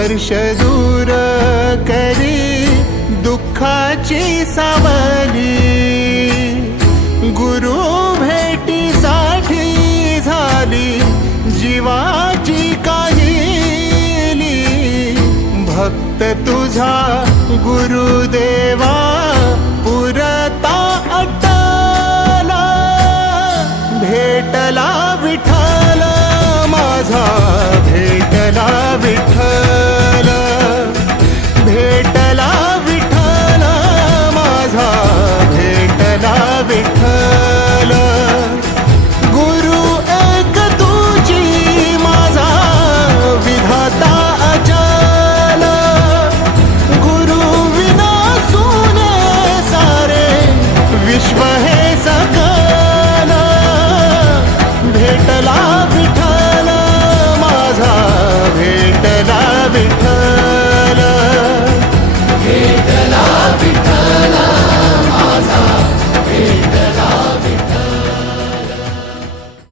स्पर्श दूर करी दुःखाची सावली। गुरु भेटीसाठी झाली जीवाची काहिली। भक्त तुझा गुरुदेवा पुरता अटला, भेटला विठ्ठल